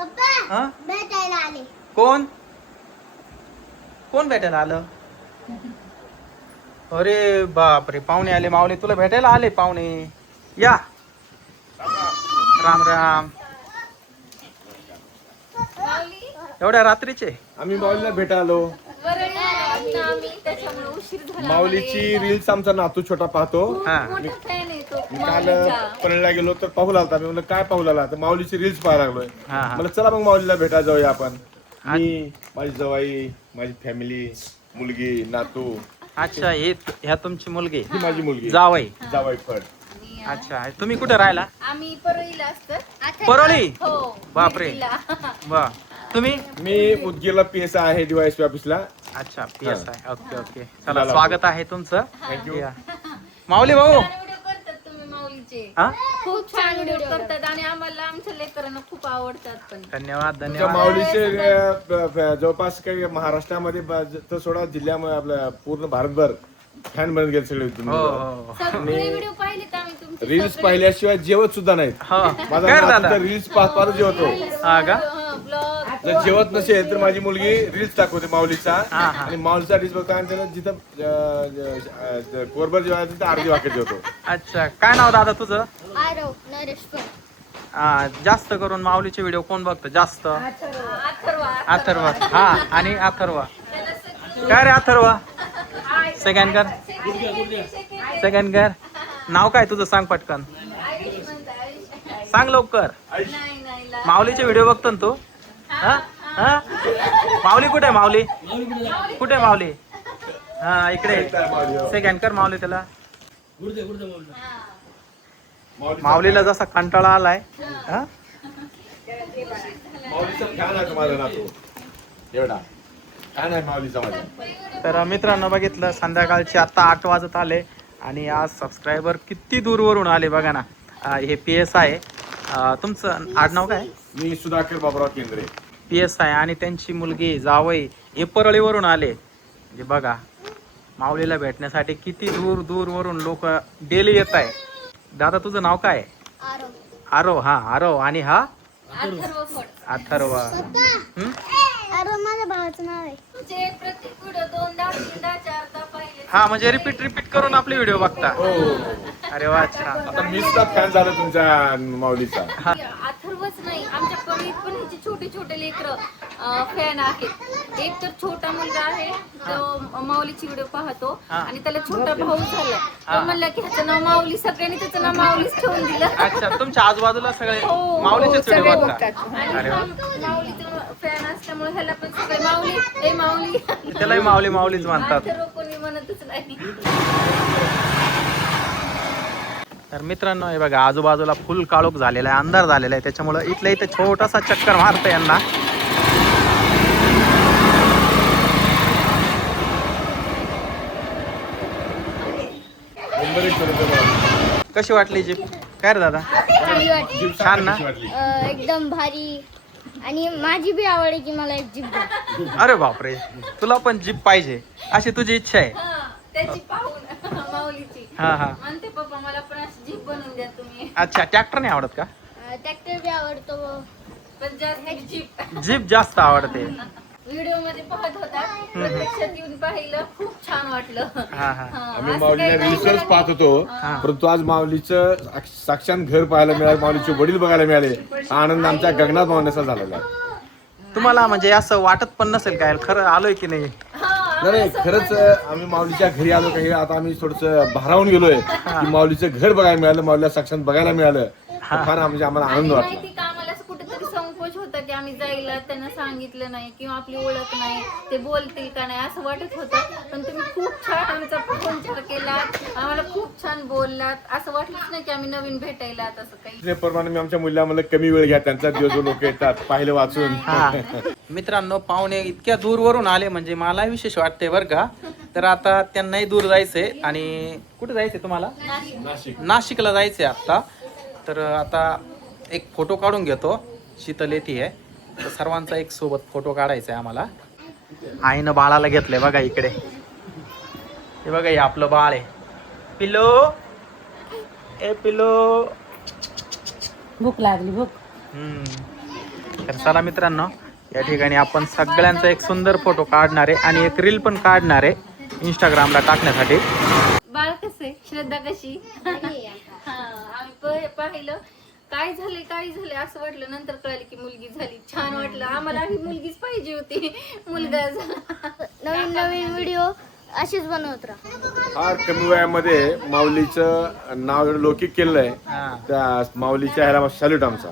हा? भेटायला आले. कोण कोण भेटायला आलं? अरे बापरे, पाहुणे आले. माऊली तुला भेटायला आले पाहुणे. या, राम राम. एवढ्या रात्रीचे? आम्ही माऊलीला भेटायला आलो. माऊलीची रील्स आमचा नातू छोटा पाहतो. हा. मी काल पनवेलला गेलो तर पाहू लागला. मी म्हणलं काय पाहू लागला? तर माऊलीची रील्स पाहायला लागलोय. हा, हा. मला चला मग माऊलीला भेटायला जाऊया आपण. मी, माझी जवाई, माझी फॅमिली, मुलगी, नातू. अच्छा, ह्या तुमची मुलगी? ही माझी मुलगी जावई. जावाई फड. अच्छा, तुम्ही कुठे राहिला? आम्ही परळीला असतो. परळी? हो. बापरे. वा. तुम्ही? मी उदगीरला PSI आहे DYSP ऑफिसला. अच्छा, PSI. Okay okay. चला, स्वागत आहे तुमचं. थँक्यू. या. माऊली भाऊ. व्हिडिओ करतात तुम्ही माऊलीचे. हा, खूप छान व्हिडिओ करतात आणि आम्हाला आमच्या लेकरांना खूप आवडतात पण. धन्यवाद तुमच्या धन्यवाद. माऊलीचे जवळपास काही महाराष्ट्रामध्ये तर सोडा जिल्ह्यामध्ये आपल्या पूर्ण भारतभर फॅन बनत गेले सगळे हो तुम्ही. हो सगळे व्हिडिओ पाहिलेत आम्ही तुमचे. रील्स पाहिल्याशिवाय जेवत सुद्धा नाहीत. हो. माझा कर नातू दादा. तर रील्स पाहत जेवतो. हा का? ब्लॉग. जर जेवत नसेल तर माझी मुलगी रील्स दाखवते माऊलीचा. हा, हा. आणि माऊलीचा रील्स बघतो आणि त्याला जिथं कोरभर जेवायचं तिथं अर्धी वाकड जेवतो. अच्छा, काय नाव दादा तुझं? आरव नरेश पण. जास्त करून माऊलीचे व्हिडिओ कोण बघतं जास्त? अथर्वा. अथर्व. हा, आणि अथर्व. काय रे अथर्व? सेकंड कर. सेकंड कर. नाव काय तुझं? सांग पटकन. सांग लवकर. माऊलीचे व्हिडिओ बघतो ना तू? हा? हा? माऊली कुठे आहे? माऊली कुठे आहे? माऊली हा, इकडे. सेकंड कर माऊली त्याला. माऊलीला जसा कंटाळा आलाय. हा? माऊलीचा फॅन आहे माझा नातू. एवढा फॅन आहे माऊलीचा माझा. तर मित्रांनो, बघितलं संध्याकाळचे आता 8 वाजत आले आणि आज सबस्क्रायबर किती दूरवरून आले बघा ना. हे PSI आहे. तुमचं आडनाव काय? मी सुधाकर बाबुराव केंद्रे. PSI आणि त्यांची मुलगी जावई हे परळीवरून आले. म्हणजे बघा, माऊलीला भेटण्यासाठी किती दूर दूरवरून लोक डेली येत आहे. दादा तुझं नाव काय? आरव. आरव. हा, आरव. आणि हा अथर्व फड. अथर्व. आरव माझ्या भावाचं नाव आहे. तुमचे प्रत्येक व्हिडिओ 2दा 3दा 4दा पाहिले. हा, म्हणजे रिपीट करून आपले व्हिडिओ बघता. हो. अरे वा, छान. आता मीच तर फॅन झालो तुमच्या माऊलीचा. अथर्वच नाही, आमच्या परळीत पण ह्याचे छोटे छोटे लेकर फॅन आहेत. एक तर छोटा मुलगा आहे तो माऊलीची व्हिडिओ पाहतो आणि त्याला छोटा भाऊ झाला. तो म्हणला की ह्याचं नाव माऊली. सगळ्यांनी त्याचं नाव माऊलीच ठेवून दिलं. अच्छा, तुमच्या आजूबाजूला सगळे हो, माऊलीचेच व्हिडिओ सगळे बघतात. आणि अरे वा. माऊलीचं फॅन असल्यामुळे ह्याला पण सगळे माऊली ए माऊली. त्यालाही माऊली माऊलीच म्हणतात. अथर्व कोणी म्हणतच नाही. तर मित्रांनो, हे बघा आजूबाजूला फुल काळोख झालेला आहे, अंधार झालेला आहे. त्याच्यामुळे इथल्या इथे छोटासा चक्कर मारतं यांना. कशी वाटली जीप? काय रे दादा? चांगली वाटली. छान ना? एकदम भारी. आणि माझी बी आवड आहे की मला एक जीप द्या. अरे बापरे, तुला पण जीप पाहिजे अशी तुझी इच्छा आहे? त्याची पाहून माऊलीची हा हा. म्हणते पप्पा मला पण अशी जीप बनवून द्या तुम्ही. अच्छा, ट्रॅक्टर नाही आवडत का? ट्रॅक्टर बी आवडतो. पण जास्त जीप. जीप जास्त आवडते. व्हिडिओ मध्ये पाहत होता, प्रत्यक्षात येऊन पाहिलं, खूप छान वाटलं. हा हा. आम्ही माऊलीला रील्सच पाहत होतो. परंतु आज माऊलीचं साक्षात घर पाहायला मिळालं, माऊलीचे वडील बघायला मिळाले. हा आनंद आमच्या गगनात मावण्याचा झालेला आहे. तुम्हाला म्हणजे असं वाटत पण नसेल काय खरं आलोय की नाही? नाही, खरंच आम्ही माऊलीच्या घरी आलो काही. आता आम्ही थोडस भारावून गेलोय की माऊलीचं घर बघायला मिळालं, माऊलीला साक्षात बघायला मिळालं. फार म्हणजे आम्हाला आनंद वाटला. माहिती का, आम्हाला असं कुठेतरी संकोच होता की आम्ही जायला त्यांना सांगितलं नाही किंवा आपली ओळख नाही, ते बोलतील का नाही असं वाटत होतं. पण तुम्ही खूप छान आमचा पाहुणचार केलात, आम्हाला खूप छान बोललात. असं वाटलंच नाही की आम्ही नवीन भेटायला असं काही. प्रमाणे मी आमच्या मुलीला म्हणलं कमी वेळ घ्या, त्यांचा दिवस लोक येतात पाहिलं वाचून. हा. मित्रांनो, पाहुणे इतक्या दूरवरून आले म्हणजे मला विशेष वाटते बरं का. तर आता त्यांनाही दूर जायचंय. आणि कुठे जायचंय तुम्हाला? नाशिकला जायचंय आता. तर आता एक फोटो काढून घेतो. शीतल येते आहे तर सर्वांचा एक सोबत फोटो काढायचा आहे आम्हाला. आईनं बाळाला घेतलंय बघा इकडे. हे बघा, हे आपलं बाळ आहे. पिलो ए पिलो. भूक लागली भूक. तर चला मित्रांनो, या ठिकाणी आपण सगळ्यांचा एक सुंदर फोटो काढणार आहे आणि एक रील पण काढणार आहे इंस्टाग्रामला टाकण्यासाठी. बाळ कसे, श्रद्धा कशी? हा, आम्ही पाहिलं काय झाले असं वाटलं, नंतर कळालं की मुलगी झाली. छान वाटलं आम्हाला, आम्ही मुलगीच पाहिजे होती, मुलगा झाला. नवीन नवीन व्हिडिओ असेच बनवत राहा. फार कमी वयामध्ये माऊलीचं नाव एवढं लौकिक केलेलं आहे. त्या माऊलीच्या ह्याला सॅल्यूट आमचा.